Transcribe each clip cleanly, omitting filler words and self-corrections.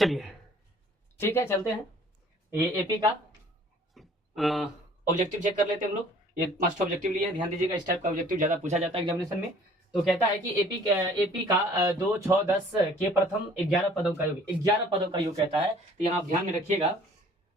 चलिए ठीक है, चलते हैं। ये एपी का ऑब्जेक्टिव चेक कर लेते हैं हम लोग। ये मस्ट ऑब्जेक्टिव लिया है, ध्यान दीजिएगा, इस टाइप का ऑब्जेक्टिव ज्यादा पूछा जाता है एग्जामिनेशन में। तो कहता है कि एपी का 2, 6, 10 के प्रथम 11 पदों का योग, 11 पदों का योग कहता है। तो यहाँ आप ध्यान में रखिएगा,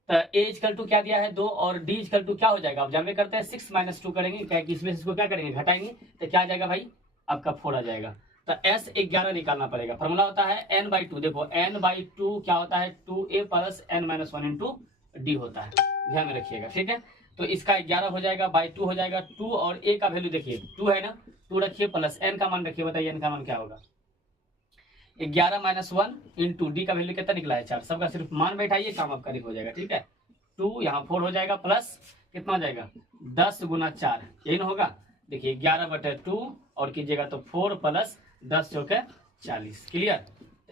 ए इक्वल टू क्या दिया है 2, और डी इक्वल टू क्या हो जाएगा, आप जानवे करते हैं 6 - 2 करेंगे, क्या कि इसमें इसको क्या करेंगे, घटाएंगे, तो क्या आ जाएगा भाई, आपका 4 आ जाएगा। तो एस 11 निकालना पड़ेगा। फॉर्मूला होता है n/2, देखो n/2 क्या होता है, 2a + n-1 इंटू डी होता है, ध्यान में रखिएगा, ठीक है। तो इसका 11 हो जाएगा, बाई 2 हो जाएगा, 2 और a का वैल्यू देखिए 2 है ना, 2 रखिए प्लस n का मान रखिए, बताइए n का मान क्या होगा, 11 - 1 इंटू डी का वैल्यू कितना निकला है 4, सबका सिर्फ मान बैठाइए, काम आपका हो जाएगा, ठीक है। 2 यहाँ 4 हो जाएगा, प्लस कितना हो जाएगा 10 × 4, यही ना होगा, देखिए 11/2 और कीजिएगा तो 4 + 10 × 40, क्लियर।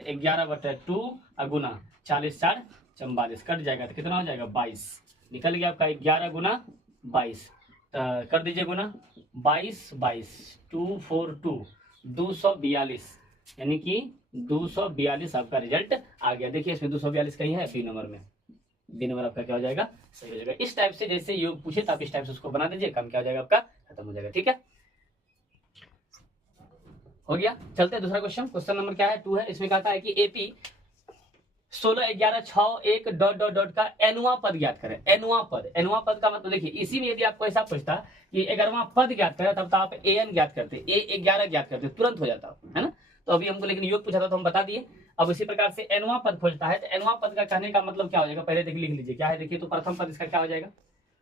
11/2 गुना 40 × 4 = 44, कट जाएगा तो कितना हो जाएगा 22, निकल गया आपका 11 × 22, तो कर दीजिए गुना 22 242 242, यानी कि 242 आपका रिजल्ट आ गया। देखिए इसमें 242 कहीं है, बी नंबर में, बी नंबर आपका क्या हो जाएगा, सही हो जाएगा। इस टाइप से जैसे योग पूछे तो आप इस टाइप से उसको बना दीजिए, काम क्या हो जाएगा आपका, खत्म हो जाएगा, ठीक है, हो गया। चलते हैं दूसरा क्वेश्चन, क्वेश्चन नंबर क्या है 2 है। इसमें कहता है कि एपी 16, 11, 6, 1 ... का एनवा पद ज्ञात करें। एनवा पद का मतलब देखिए, इसी में यदि आपको ऐसा पूछता कि 11वां पद ज्ञात करें, तब तो आप an ज्ञात करते, a11 ज्ञात करते, तुरंत हो जाता है ना। तो अभी हमको लेकिन योग पूछा था तो हम बता दिए। अब इसी प्रकार से एनवा पद खोजता है, तो एनवा पद का कहने का मतलब क्या हो जाएगा, पहले लिख लीजिए क्या है, देखिए तो प्रथम पद इसका क्या हो जाएगा,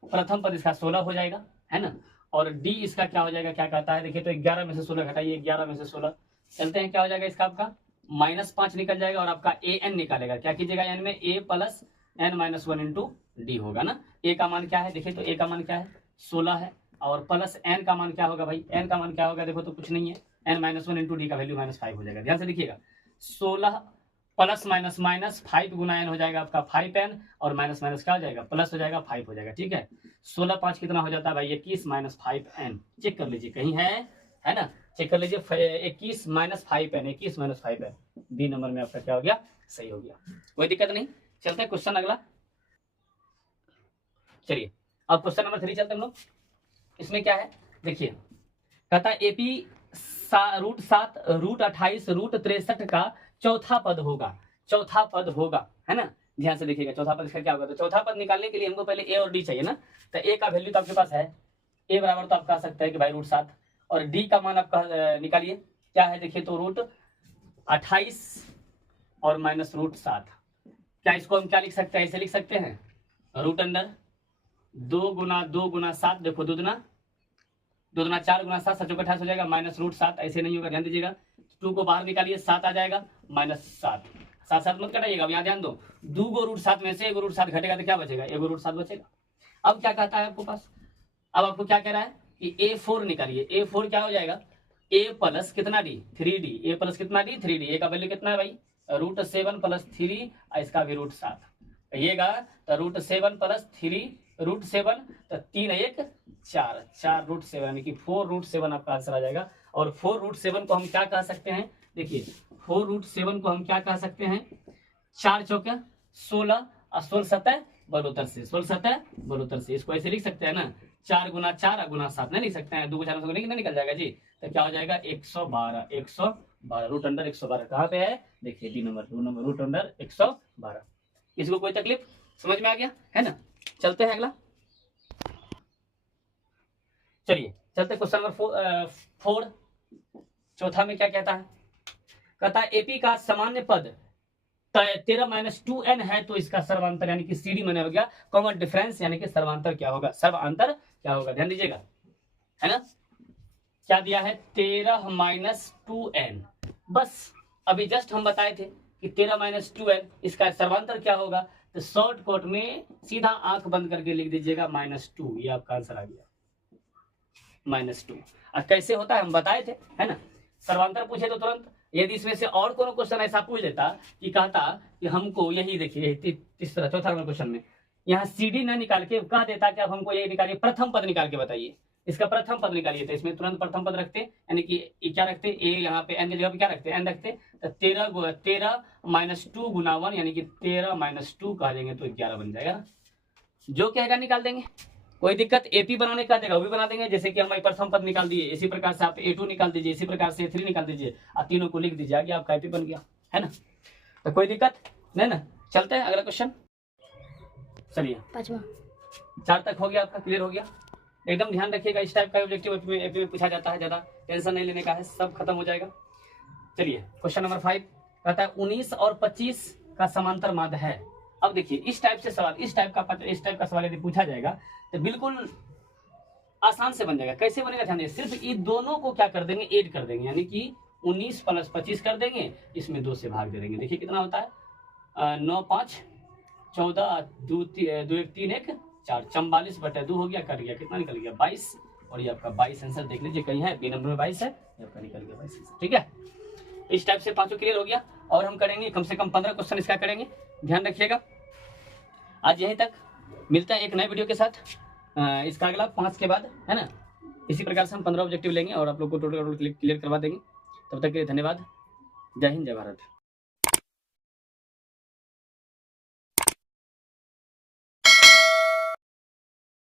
प्रथम पद इसका 16 हो जाएगा, है ना, और डी इसका क्या हो जाएगा, क्या कहता है, देखिए तो 11 में से 16 घटाइए, 11 में से 16 चलते हैं, क्या हो जाएगा इसका आपका -5 निकल जाएगा, और आपका an निकालेगा, क्या कीजिएगा n में a + n-1 इंटू डी होगा ना। a का मान क्या है, देखिए तो a का मान क्या है 16 है, और प्लस n का मान क्या होगा भाई, n का मान क्या होगा, देखो तो कुछ नहीं है, n-1 इंटू डी का वैल्यू -5 हो जाएगा। ध्यान से देखिएगा, 16 प्लस माइनस माइनस 5 गुना n हो जाएगा आपका 5n, और माइनस माइनस क्या हो जाएगा, प्लस हो जाएगा 5 हो जाएगा, ठीक है। 16 × 5 कितना हो जाता है भाई 21 - 5n, चेक कर लीजिए कहीं है ना, चेक कर लीजिए 21 - 5n, 21 - 5n, बी नंबर में आपका क्या हो गया, सही हो गया, कोई दिक्कत नहीं। चलते हैं क्वेश्चन अगला, चलिए अब क्वेश्चन नंबर 3 चलते हैं हम लोग। इसमें क्या है देखिए, कहता है एपी √7 √28 √63 का चौथा पद होगा, है ना, ध्यान से देखिएगा, चौथा पद इसका क्या होगा। तो चौथा पद निकालने के लिए हमको पहले ए और डी चाहिए ना, तो ए का वैल्यू तो आपके पास है, ए बराबर तो आप कह सकते हैं कि भाई √7, और डी का मान आप निकालिए क्या है, देखिए तो √28 और माइनस √7, क्या इसको हम क्या लिख सकते हैं, ऐसे लिख सकते हैं, √2 × 2 × 7, देखो 2 दूना 4 × 7 7 28 हो जाएगा, -√7, ऐसे नहीं होगा, ध्यान दीजिएगा, 2 को बाहर निकालिए 7 आ जाएगा, -7, 7 मत कटाइएगा, अब यहाँ ध्यान दो, 2 को √7 में से 1 √7 घटेगा तो क्या बचेगा, 1 √7 बचेगा। अब क्या कहता है आपको पास, अब आपको क्या कह रहा है कि A4 निकालिए, A4 क्या हो जाएगा, a प्लस कितना डी 3d, a प्लस कितना डी 3d, a का वैल्यू कितना है भाई √7 + 3, इसका भी √7, कहिएगा तो √7 + 3 √7, तो 3 × 1 4 4 √7, यानी कि 4 √7 आपका आंसर आ जाएगा। और 4 √7 को हम क्या कह सकते हैं, देखिए 4 √7 को हम क्या कह सकते हैं, 4 × 4 = 16 और 16 × 7 = 72 से, 16 × 7 = 72 से, इसको ऐसे लिख सकते हैं ना, 4 × 4 × 7 नहीं लिख सकते हैं, 2 को 4 से कितना निकल जाएगा जी, तो क्या हो जाएगा 112 √112 कहाँ पे है, देखिए डी नंबर, 2 नंबर √112। किसी को कोई तकलीफ, समझ में आ गया है ना। चलते हैं अगला, चलिए चलते क्वेश्चन नंबर 4, चौथा में क्या कहता है, कहता है एपी का सामान्य पद 13 - 2n है, तो इसका सर्वांतर यानी कि सीडी मैंने हो गया, कॉमन डिफरेंस यानी कि सर्वांतर क्या होगा, सर्वांतर क्या होगा, ध्यान दीजिएगा, है ना, क्या दिया है 13 - 2n, बस अभी जस्ट हम बताए थे कि 13 - 2n इसका सर्वांतर क्या होगा, तो शॉर्टकट में सीधा आंख बंद करके लिख दीजिएगा -2, ये आपका आंसर आ गया -2। और कैसे होता है हम बताए थे, है ना, सर्वांतर पूछे तो तुरंत, यदि इसमें से और कोनो क्वेश्चन ऐसा पूछ लेता कि कहता कि हमको यही देखिए तीसरा चौथा क्वेश्चन में यहाँ सीडी न निकाल के कह देता कि अब हमको ये निकालिए प्रथम पद निकाल के बताइए, इसका प्रथम पद निकालिए, तो इसमें तुरंत प्रथम पद रखते, यानी कि क्या रखते, ए यहाँ पे एन की जगह पे क्या रखते, एन रखते, तो 13 माइनस 2 गुना 1 यानी कि 13 माइनस 2 कहा जाएंगे तो 11 बन जाएगा ना। जो कहेगा निकाल देंगे, कोई दिक्कत। एपी बनाने का देगा वो भी बना देंगे, जैसे कि हमारे प्रथम पद निकाल दिए, इसी प्रकार से आप A2 निकाल दीजिए, इसी प्रकार से A3 निकाल दीजिए, आप तीनों को लिख दीजिए, आगे आपका एपी बन गया, है ना। तो कोई दिक्कत नहीं ना। चलते हैं अगला क्वेश्चन। चलिए 4 तक हो गया, आपका क्लियर हो गया। एकदम ध्यान रखिएगा, इस टाइप का ऑब्जेक्टिव एपी में पूछा जाता है, ज्यादा टेंशन नहीं लेने का है, सब खत्म हो जाएगा। चलिए क्वेश्चन नंबर 5 कहता है 19 और 25 का समांतर माध्य है। अब देखिए इस टाइप से सवाल, इस टाइप का सवाल यदि पूछा जाएगा तो बिल्कुल आसान से बन जाएगा। कैसे बनेगा ध्यान दीजिए, सिर्फ इन दोनों को क्या कर देंगे, ऐड कर देंगे, यानी कि 19 प्लस 25 कर देंगे, इसमें 2 से भाग दे देंगे। देखिए कितना होता है, 9 5 14 2 1 3 1 4 44/2 हो गया, कट गया, कितना निकल गया 22, और ये आपका 22 आंसर देख लीजिए कहीं है, बी नंबर में 22 है, ये आपका निकल गया 22 आंसर। ठीक है, इस टाइप से 5 क्लियर हो गया, और हम करेंगे कम से कम 15 क्वेश्चन इसका करेंगे, ध्यान रखिएगा। आज यहीं तक, मिलता है एक नए वीडियो के साथ, इसका अगला 5 के बाद, है ना। इसी प्रकार से हम 15 ऑब्जेक्टिव लेंगे और आप लोग को टोटल क्लियर करवा देंगे। तब तक के लिए धन्यवाद। जय हिंद, जय भारत।